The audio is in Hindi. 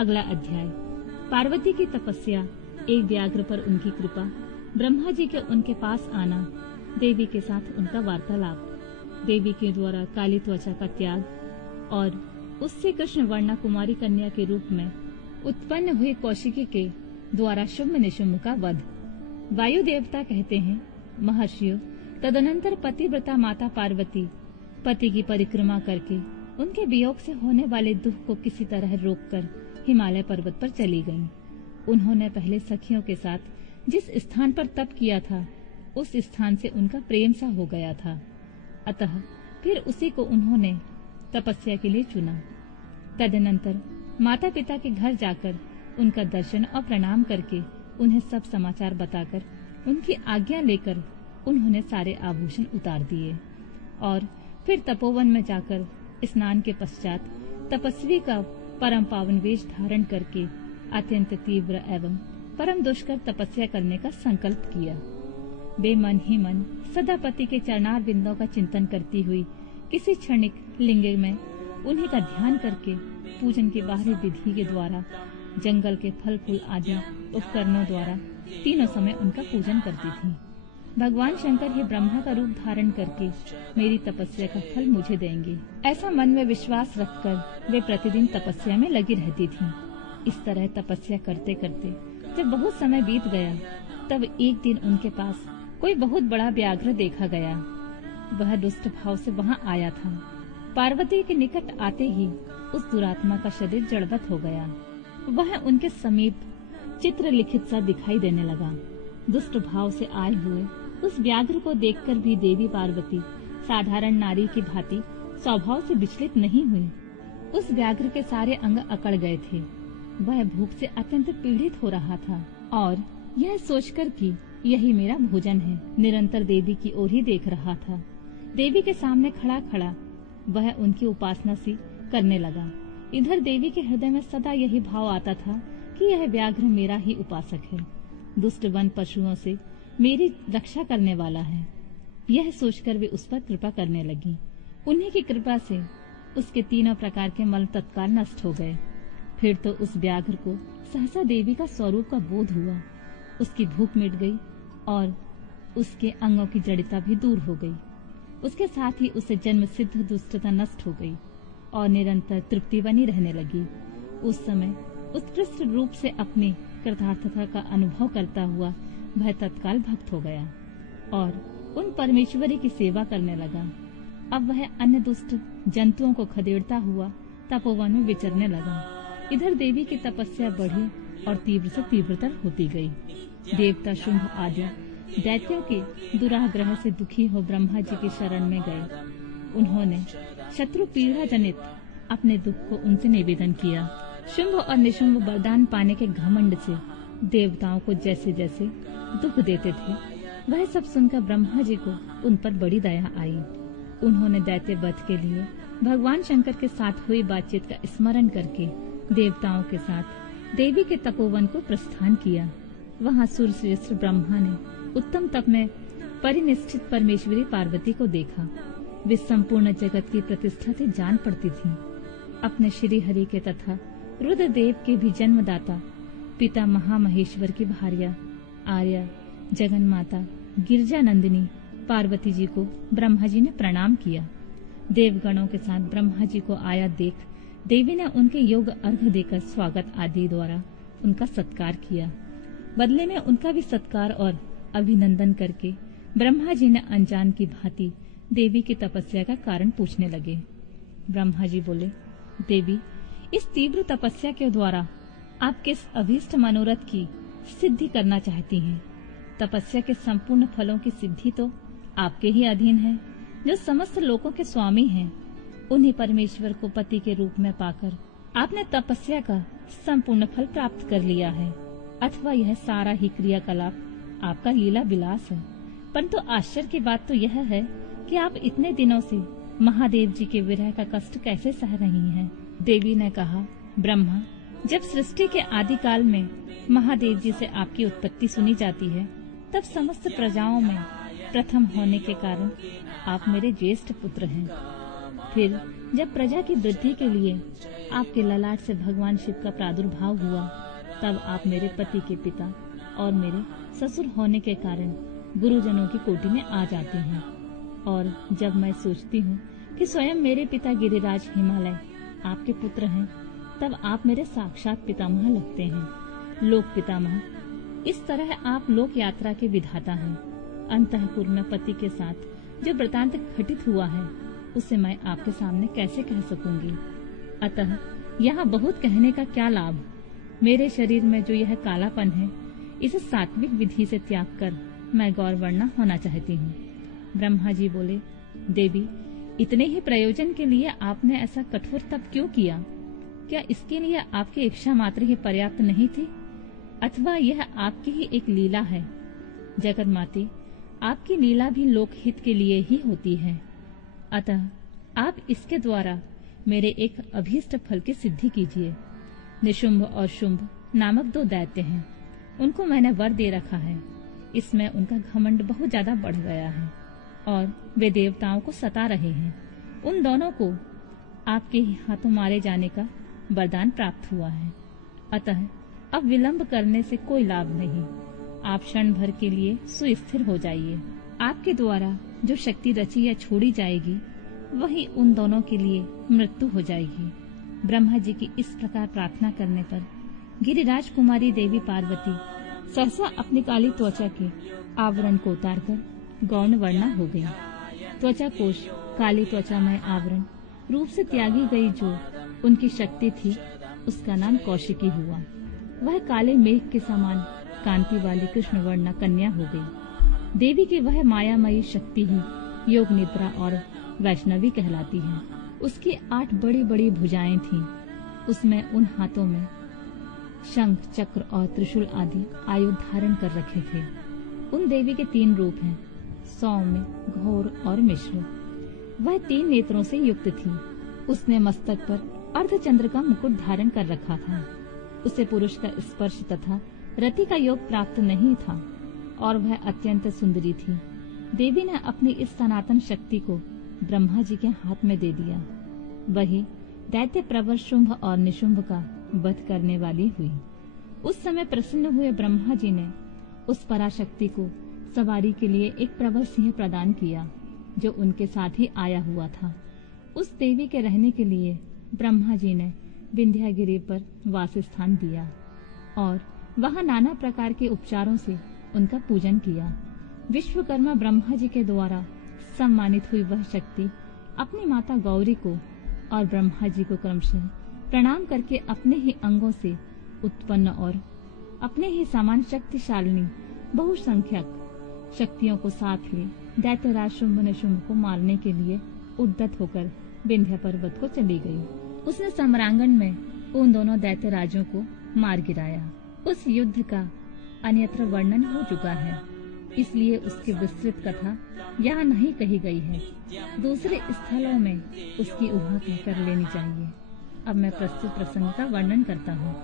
अगला अध्याय। पार्वती की तपस्या, एक व्याघ्र पर उनकी कृपा, ब्रह्मा जी के उनके पास आना, देवी के साथ उनका वार्तालाप, देवी के द्वारा काली त्वचा का त्याग और उससे कृष्ण वर्णा कुमारी कन्या के रूप में उत्पन्न हुए कौशिकी के द्वारा शुम्भ निशुम्भ का वध। वायु देवता कहते हैं, महर्षियों, तदनंतर पतिव्रता माता पार्वती पति की परिक्रमा करके उनके वियोग से होने वाले दुख को किसी तरह रोककर हिमालय पर्वत पर चली गईं। उन्होंने पहले सखियों के साथ जिस स्थान पर तप किया था, उस स्थान से उनका प्रेम सा हो गया था। अतः फिर उसी को उन्होंने तपस्या के लिए चुना। तदनंतर माता पिता के घर जाकर उनका दर्शन और प्रणाम करके उन्हें सब समाचार बताकर उनकी आज्ञा लेकर उन्होंने सारे आभूषण उतार दिए और फिर तपोवन में जाकर स्नान के पश्चात तपस्वी का परम पावन वेश धारण करके अत्यंत तीव्र एवं परम दुष्कर तपस्या करने का संकल्प किया। वे मन ही मन सदा पति के चरणार बिंदों का चिंतन करती हुई किसी क्षणिक लिंग में उन्हीं का ध्यान करके पूजन की बाहरी विधि के द्वारा जंगल के फल फूल आदि उपकरणों द्वारा तीनों समय उनका पूजन करती थी। भगवान शंकर ही ब्रह्मा का रूप धारण करके मेरी तपस्या का फल मुझे देंगे, ऐसा मन में विश्वास रखकर वे प्रतिदिन तपस्या में लगी रहती थीं। इस तरह तपस्या करते करते जब बहुत समय बीत गया, तब एक दिन उनके पास कोई बहुत बड़ा व्याघ्र देखा गया। वह दुष्ट भाव से वहां आया था। पार्वती के निकट आते ही उस दुरात्मा का शरीर जड़वत हो गया। वह उनके समीप चित्र लिखित सा दिखाई देने लगा। दुष्ट भाव से आए हुए उस व्याघ्र को देखकर भी देवी पार्वती साधारण नारी की भांति स्वभाव से विचलित नहीं हुई। उस व्याघ्र के सारे अंग अकड़ गए थे। वह भूख से अत्यंत पीड़ित हो रहा था और यह सोचकर कि यही मेरा भोजन है, निरंतर देवी की ओर ही देख रहा था। देवी के सामने खड़ा खड़ा वह उनकी उपासना सी करने लगा। इधर देवी के हृदय में सदा यही भाव आता था कि यह व्याघ्र मेरा ही उपासक है, दुष्ट वन पशुओं से मेरी रक्षा करने वाला है। यह सोचकर वे उस पर कृपा करने लगी। उन्हीं की कृपा से उसके तीनों प्रकार के मल तत्काल नष्ट हो गए। फिर तो उस व्याघ्र को सहसा देवी का स्वरूप का बोध हुआ। उसकी भूख मिट गई और उसके अंगों की जड़ता भी दूर हो गई। उसके साथ ही उसे जन्म सिद्ध दुष्टता नष्ट हो गई और निरंतर तृप्ति बनी रहने लगी। उस समय उत्कृष्ट रूप से अपनी कृतार्थता का अनुभव करता हुआ वह तत्काल भक्त हो गया और उन परमेश्वरी की सेवा करने लगा। अब वह अन्य दुष्ट जंतुओं को खदेड़ता हुआ तपोवन में विचरने लगा। इधर देवी की तपस्या बढ़ी और तीव्र से तीव्रतर होती गई। देवता शुंभ आदि दैत्यों के दुराग्रह से दुखी हो ब्रह्मा जी की शरण में गए। उन्होंने शत्रु पीड़ा जनित अपने दुख को उनसे निवेदन किया। शुंभ और निशुंभ वरदान पाने के घमंड से देवताओं को जैसे जैसे दुख देते थे, वह सब सुनकर ब्रह्मा जी को उन पर बड़ी दया आई। उन्होंने दैत्य वध के लिए भगवान शंकर के साथ हुई बातचीत का स्मरण करके देवताओं के साथ देवी के तपोवन को प्रस्थान किया। वहां सूर्यश्रेष्ठ ब्रह्मा ने उत्तम तप में परिनिष्ठित परमेश्वरी पार्वती को देखा। वे संपूर्ण जगत की प्रतिष्ठा से जान पड़ती थी। अपने श्री हरि के तथा रुद्रदेव के भी जन्मदाता पिता महामहेश्वर की भार्या आर्या जगन माता गिरजा नंदिनी पार्वती जी को ब्रह्मा जी ने प्रणाम किया। देवगणों के साथ ब्रह्मा जी को आया देख देवी ने उनके योग अर्घ देकर स्वागत आदि द्वारा उनका सत्कार किया। बदले में उनका भी सत्कार और अभिनंदन करके ब्रह्मा जी ने अनजान की भांति देवी की तपस्या का कारण पूछने लगे। ब्रह्मा जी बोले, देवी, इस तीव्र तपस्या के द्वारा आप किस अभीष्ट मनोरथ की सिद्धि करना चाहती हैं? तपस्या के संपूर्ण फलों की सिद्धि तो आपके ही अधीन है, जो समस्त लोकों के स्वामी हैं। उन्हीं परमेश्वर को पति के रूप में पाकर आपने तपस्या का संपूर्ण फल प्राप्त कर लिया है, अथवा यह सारा ही क्रियाकलाप आपका लीला विलास है। परंतु आश्चर्य की बात तो यह है कि आप इतने दिनों से महादेव जी के विरह का कष्ट कैसे सह रही हैं? देवी ने कहा, ब्रह्मा, जब सृष्टि के आदि काल में महादेव जी से आपकी उत्पत्ति सुनी जाती है, तब समस्त प्रजाओं में प्रथम होने के कारण आप मेरे ज्येष्ठ पुत्र हैं। फिर जब प्रजा की वृद्धि के लिए आपके ललाट से भगवान शिव का प्रादुर्भाव हुआ, तब आप मेरे पति के पिता और मेरे ससुर होने के कारण गुरुजनों की कोटि में आ जाते हैं। और जब मैं सोचती हूँ कि स्वयं मेरे पिता गिरिराज हिमालय आपके पुत्र हैं, तब आप मेरे साक्षात पितामह लगते हैं, लोक पितामह। इस तरह आप लोक यात्रा के विधाता हैं। अंतःपुर में पति के साथ जो वृतांत घटित हुआ है, उसे मैं आपके सामने कैसे कह सकूंगी। अतः यहाँ बहुत कहने का क्या लाभ। मेरे शरीर में जो यह कालापन है, इसे सात्विक विधि से त्याग कर मैं गौरवर्णा होना चाहती हूँ। ब्रह्मा जी बोले, देवी, इतने ही प्रयोजन के लिए आपने ऐसा कठोर तप क्यों किया? क्या इसके लिए आपकी इच्छा मात्र ही पर्याप्त नहीं थी, अथवा यह आपकी ही एक लीला है? जगत माती, आपकी लीला भी लोकहित के लिए ही होती है। अतः आप इसके द्वारा मेरे एक अभीष्ट फल की सिद्धि कीजिए। निशुंभ और शुंभ नामक दो दैत्य हैं, उनको मैंने वर दे रखा है। इसमें उनका घमंड बहुत ज्यादा बढ़ गया है और वे देवताओं को सता रहे हैं। उन दोनों को आपके ही हाथों मारे जाने का वरदान प्राप्त हुआ है। अतः अब विलंब करने से कोई लाभ नहीं। आप क्षण भर के लिए सुस्थिर हो जाइए। आपके द्वारा जो शक्ति रची या छोड़ी जाएगी, वही उन दोनों के लिए मृत्यु हो जाएगी। ब्रह्मा जी की इस प्रकार प्रार्थना करने पर गिरिराज कुमारी देवी पार्वती सहसा अपनी काली त्वचा के आवरण को उतारकर गौण वर्णा हो गई। त्वचा कोश काली त्वचा में आवरण रूप से त्यागी गई जो उनकी शक्ति थी, उसका नाम कौशिकी हुआ। वह काले मेघ के समान कांति वाली कृष्ण वर्णा कन्या हो गई। देवी की वह मायामयी शक्ति ही योग निद्रा और वैष्णवी कहलाती है। उसकी 8 बड़ी बड़ी भुजाएं थीं। उसमें उन हाथों में शंख, चक्र और त्रिशूल आदि आयुध धारण कर रखे थे। उन देवी के 3 रूप हैं, सौम्य, घोर और मिश्र। वह 3 नेत्रों से युक्त थी। उसने मस्तक पर अर्धचंद्र का मुकुट धारण कर रखा था। उसे पुरुष का स्पर्श तथा रति का योग प्राप्त नहीं था और वह अत्यंत सुंदरी थी। देवी ने अपनी इस सनातन शक्ति को ब्रह्मा जी के हाथ में दे दिया। वही दैत्य प्रवर शुंभ और निशुंभ का वध करने वाली हुई। उस समय प्रसन्न हुए ब्रह्मा जी ने उस पराशक्ति को सवारी के लिए एक प्रवर सिंह प्रदान किया, जो उनके साथ ही आया हुआ था। उस देवी के रहने के लिए ब्रह्मा जी ने विंध्यागिरी पर वास स्थान दिया और वहां नाना प्रकार के उपचारों से उनका पूजन किया। विश्वकर्मा ब्रह्मा जी के द्वारा सम्मानित हुई वह शक्ति अपनी माता गौरी को और ब्रह्मा जी को क्रमशः प्रणाम करके अपने ही अंगों से उत्पन्न और अपने ही समान शक्तिशालिनी बहुसंख्यक शक्तियों को साथ ले दैत्यराज शुंभ निशुंभ को मारने के लिए उद्यत होकर विंध्य पर्वत को चली गई। उसने सम्रांगण में उन दोनों दैत्यराजों को मार गिराया। उस युद्ध का अन्यत्र वर्णन हो चुका है, इसलिए उसकी विस्तृत कथा यहाँ नहीं कही गई है। दूसरे स्थलों में उसकी ऊहा कहकर लेनी चाहिए। अब मैं प्रस्तुत प्रसंग का वर्णन करता हूँ।